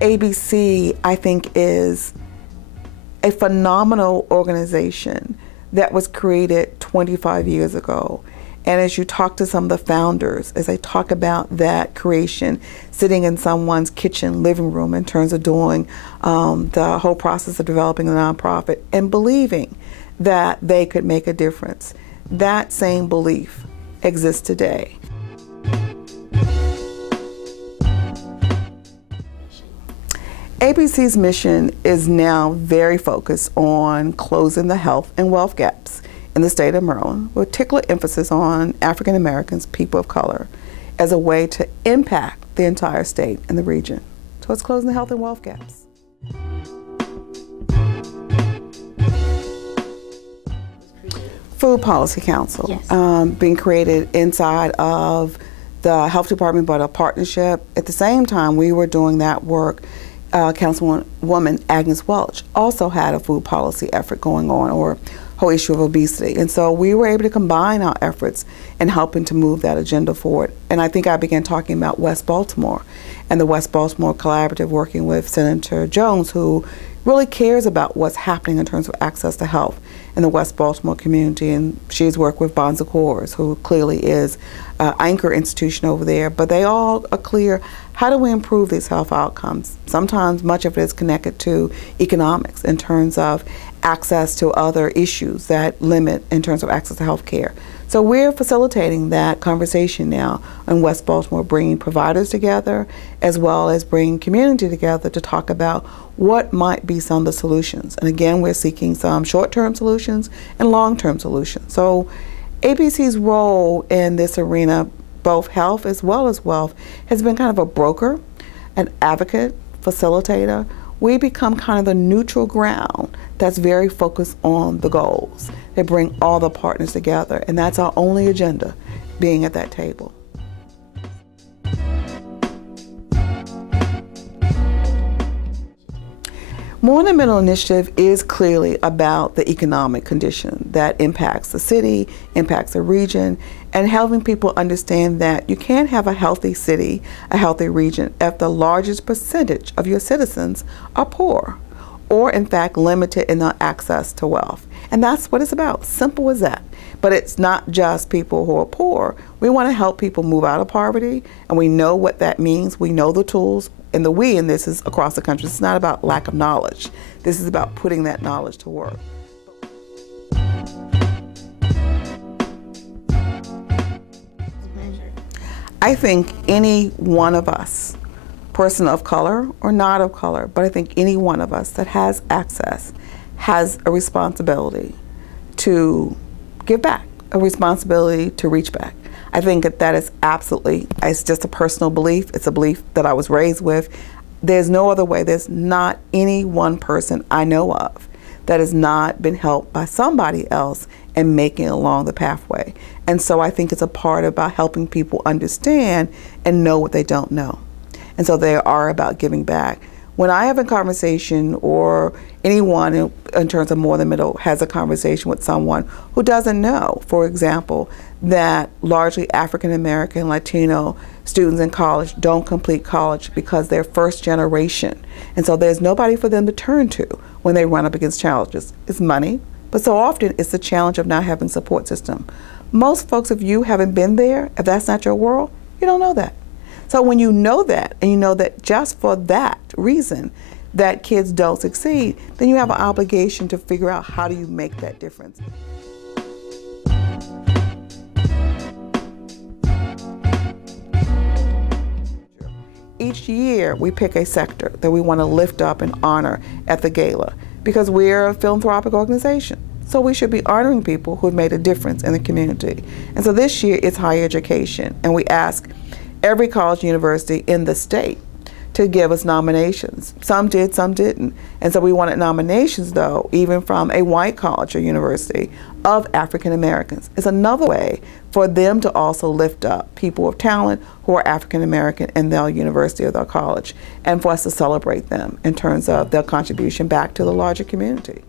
ABC, I think, is a phenomenal organization that was created 25 years ago. And as you talk to some of the founders, as they talk about that creation, sitting in someone's kitchen, living room in terms of doing the whole process of developing a nonprofit and believing that they could make a difference, that same belief exists today. ABC's mission is now very focused on closing the health and wealth gaps in the state of Maryland, with particular emphasis on African Americans, people of color, as a way to impact the entire state and the region. So it's closing the health and wealth gaps. Food Policy Council, yes. Being created inside of the Health Department, but a partnership. At the same time we were doing that work, Councilwoman Agnes Welch also had a food policy effort going on, or whole issue of obesity. And so we were able to combine our efforts in helping to move that agenda forward. And I think I began talking about West Baltimore and the West Baltimore Collaborative, working with Senator Jones, who really cares about what's happening in terms of access to health in the West Baltimore community. And she's worked with Bon Secours, who clearly is an anchor institution over there. But they all are clear, how do we improve these health outcomes? Sometimes much of it is connected to economics in terms of access to other issues that limit in terms of access to health care. So we're facilitating that conversation now in West Baltimore, bringing providers together as well as bringing community together to talk about what might be some of the solutions. And again, we're seeking some short-term solutions and long-term solutions. So ABC's role in this arena, both health as well as wealth, has been kind of a broker, an advocate, facilitator. We become kind of the neutral ground that's very focused on the goals. They bring all the partners together, and that's our only agenda, being at that table. More in the Middle initiative is clearly about the economic condition that impacts the city, impacts the region, and helping people understand that you can't have a healthy city, a healthy region, if the largest percentage of your citizens are poor, or in fact limited in their access to wealth. And that's what it's about, simple as that. But it's not just people who are poor. We want to help people move out of poverty, and we know what that means. We know the tools. And the we in this is across the country. It's not about lack of knowledge. This is about putting that knowledge to work. I think any one of us, person of color or not of color, but I think any one of us that has access has a responsibility to give back, a responsibility to reach back. I think that is absolutely, it's just a personal belief. It's a belief that I was raised with. There's no other way. There's not any one person I know of that has not been helped by somebody else and making it along the pathway. And so I think it's a part about helping people understand and know what they don't know. And so they are about giving back. When I have a conversation, or anyone in terms of More Than Middle has a conversation with someone who doesn't know, for example, that largely African American, Latino students in college don't complete college because they're first generation. And so there's nobody for them to turn to when they run up against challenges. It's money, but so often it's the challenge of not having a support system. Most folks, if you haven't been there, if that's not your world, you don't know that. So when you know that, and you know that just for that reason that kids don't succeed, then you have an obligation to figure out how do you make that difference. Each year we pick a sector that we want to lift up and honor at the Gala, because we're a philanthropic organization. So we should be honoring people who have made a difference in the community. And so this year it's higher education, and we ask every college university in the state to give us nominations. Some did, some didn't. And so we wanted nominations, though, even from a white college or university of African Americans. It's another way for them to also lift up people of talent who are African American in their university or their college, and for us to celebrate them in terms of their contribution back to the larger community.